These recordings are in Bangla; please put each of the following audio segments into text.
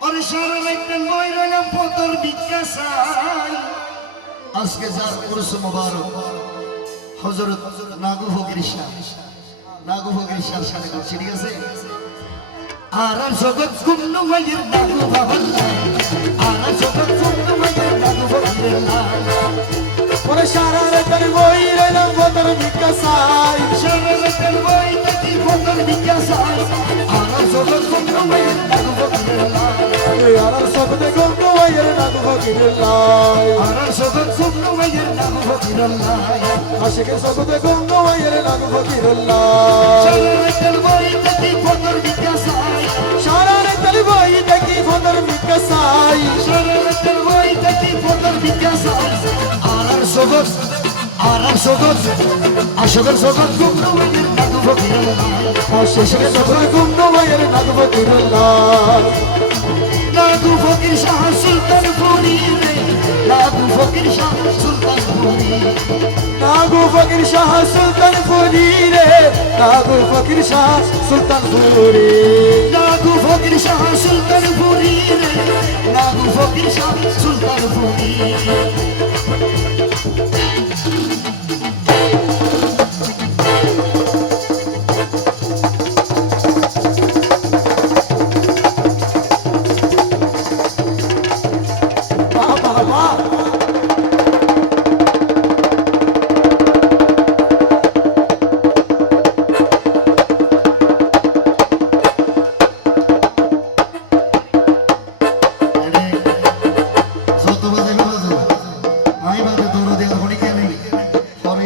ওরে সারা রাইতেন বই রইলাম পতর বিকাশাই আজকে যার পুরুষ মোবারক হজরত নাগু ফকির শাহ। নাগু ফকির সাথে করছি ঠিক আছে? আর জগৎ কুন্ন মায়ের নাগু বাবাল্লাই সবতে গঙ্গ মায়ের আশিকের সবতে গঙ্গ ওয়ের নাগ ফকিরুল্লাহ সারা রাইতেন বই দেখি পতর বিকাশাই সারা? রাতের বই দেখি বদর বিকাশাই আর আর জগৎ আর জগৎ আসগর জগৎ গুপ্ত মায়ের নাগু ফকির আশিকের সবতে গঙ্গ ওয়ের নাগ ফকিরুল্লাহ নাগু ফকির শাহ সুলতান পুরি নাগু ফকির শাহ সুলতান পুরি। নাগু ফকির শাহ সুলতান সুলতানপুরি রে, নাগু ফকির শাহ সুলতান সুলতানপুরি নাগু ফকির শাহ সুলতান পুরি রে, নাগু ফকির শাহ সুলতান পুরি।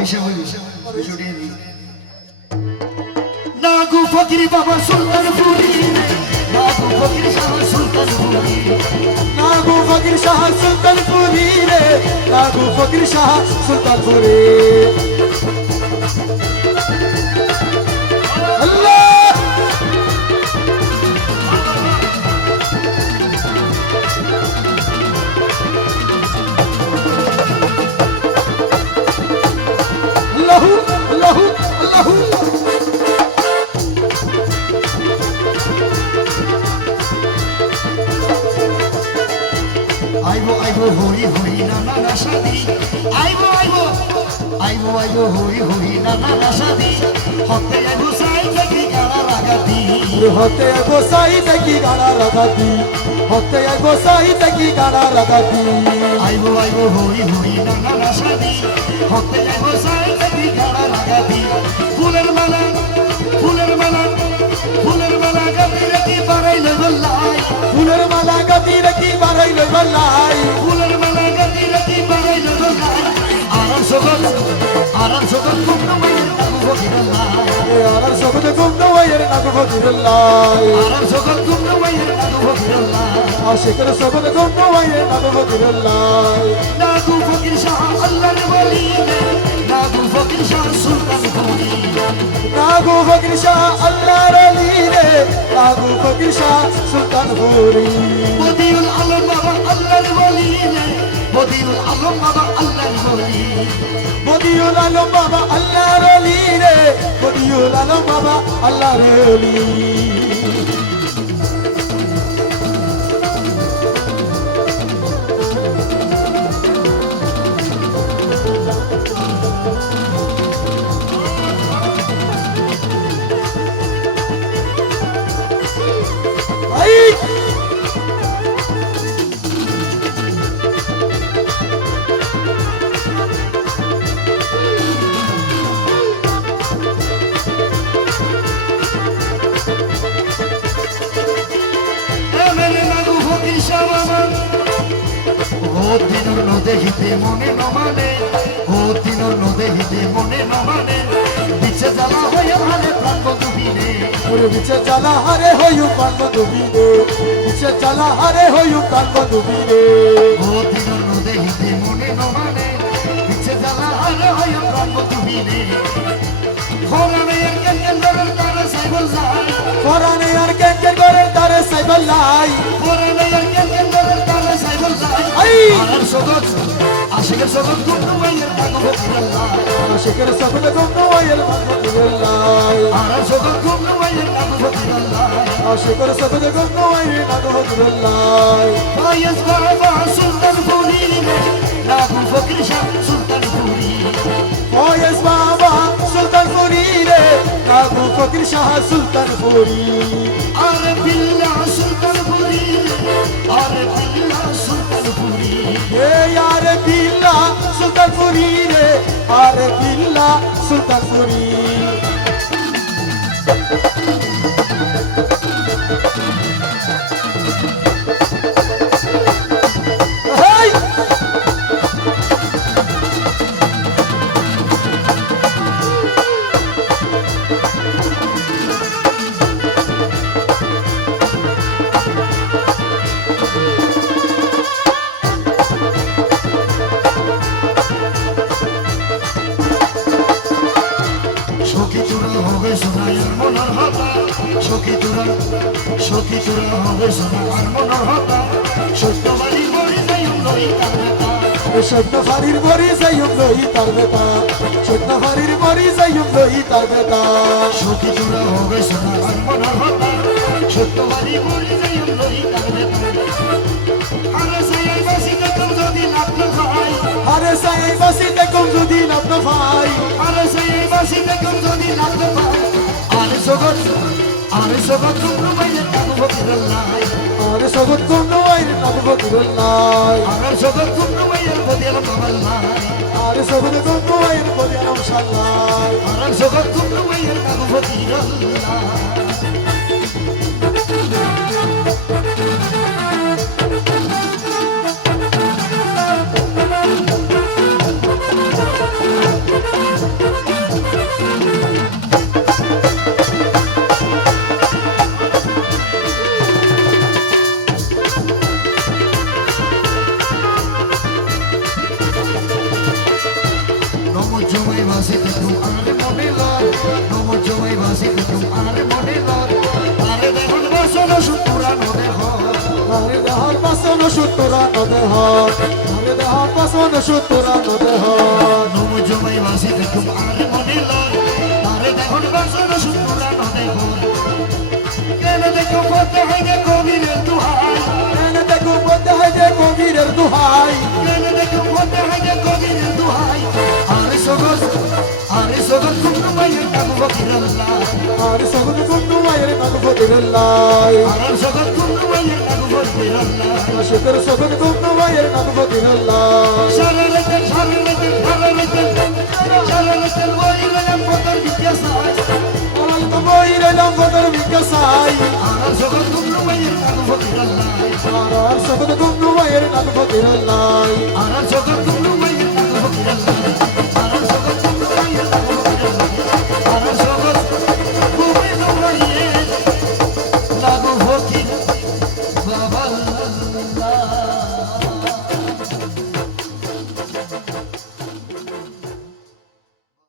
এসে বলি ছুটিয়ে দিই নাগু ফকির বাবা সুলতান পুরি নাগু ফকির শাহ সুলতান পুরি নাগু ফকির শাহ সুলতানপুরি রে, নাগু ফকির শাহ আল্লাহ আইবো আইবো হরি হরি না না না শাদি হতে আইবো সাই দেখি গাড়া লাগাতি। হতে গোসাই দেখি গাড়া লাগাতি। হতে গোসাই দেখি গাড়া লাগাতি। আইবো আইবো হরি হরি না না না হতে আইবো সাই দেখি গাড়া লাগাতি। ফুলের মালা ফুলের মালা ফুলের মালা গাতি রেখি বাড়াইলে গল্লাই ফুলের মালা গাতি রেখি বাড়াইল গলাই নাগু ফকিরল্লাই আশিকের গুম নওয়ের নাগ ফকিরুল্লাহ নাগু ফকির শাহ আল্লাহর ওলি নাগু ফকির শাহ সুলতান পুরি নাগু ফকির শাহ আল্লাহর আলী রে নাগু ফকির শাহ সুলতানপুরি বদিউল আলম বাবা আল্লাহর ওলি রে বদিউল আলম বাবা আল্লাহর বলি। বদিউল আলম বাবা আল্লাহর আলী রে। বদিউল আলম বাবা আল্লাহর ও দিনুর ন দেখিতে মনে ন মানে ও দিনুর ন দেখিতে মনে ন মানে বিছে জ্বালা হয়ে ভালে প্রাণ বন্ধুবিনে ওরে বিছে চালা হারে হইউ কান্দ দুবিরে বিছে চালা হারে হইউ কান্দ দুবিরে ও দিনুর ন দেখিতে মনে ন মানে বিছে জ্বালা হয়ে হয়ে প্রাণ বন্ধুবিনে খোরানে এর কেন কেন ধরেন তারা সাইবল যায় কোরআনে আর কেঙ্কের করে তারে সাইবাল্লাই খোরানে এর কেন কেন ধরেন তারা সাইবল আই! সুলতানপুরি সুলতানপুরি আরে বিল্লা সুলতান পুরি আরে বিল্লা হতা সখী তোরা সখী তোরা হবে সোনার মনার হতা সত্যবাদী বড়ি যাই লই সত্য ফারির বরি যাইম লই তার বেতা সত্য ফারির বরি যাইম লই তার বেতা সখী তোরা হবে সোনার মনার হতা সত্যবাদী বড়ি যাই লই কান্না আরে সাই বাসি দেখম যদি লাগল ভাই আরে সাই বাসি দেখুন যদি আরে সাই বাসি আরে আরে সগত তুমি বাইরে কাকু ফকিরাল্লাহ আরে সগত কোন আইর নাম বদলাই আরে সগত তুমি বাইরে বদিয়াল বাবাল্লাহ আরে সগত কোন আইর বদিয়াম শালাই আরে সগত তুমি বাইরে কাকু ফকিরাল্লাহ দেখুম আরে মনে লয় নমো জমাই দেখুম আরে লয় আরে দেখুন বসন সুপুরা নদে আরে দেহার পাসন সুতরা নদে হ আরে দেহার পাসন সুতরা নদে আইর নাম বদলাই আরে সগত কুমড়ু মাইয়ের কাকু ফকিরাল্লাহ আশিকের সগত কোন আইর নাম বদলাই Şaralatel, şaralatel, şaralatel, şaralatel, vaylayan fotoğraf bityasay. Aral boyre lambadar vikasai Arar sokak kumlumayır, kadı fakirallay. Arar sogod gunnu wayr nag bodirallai Arar sokak kumlumayır,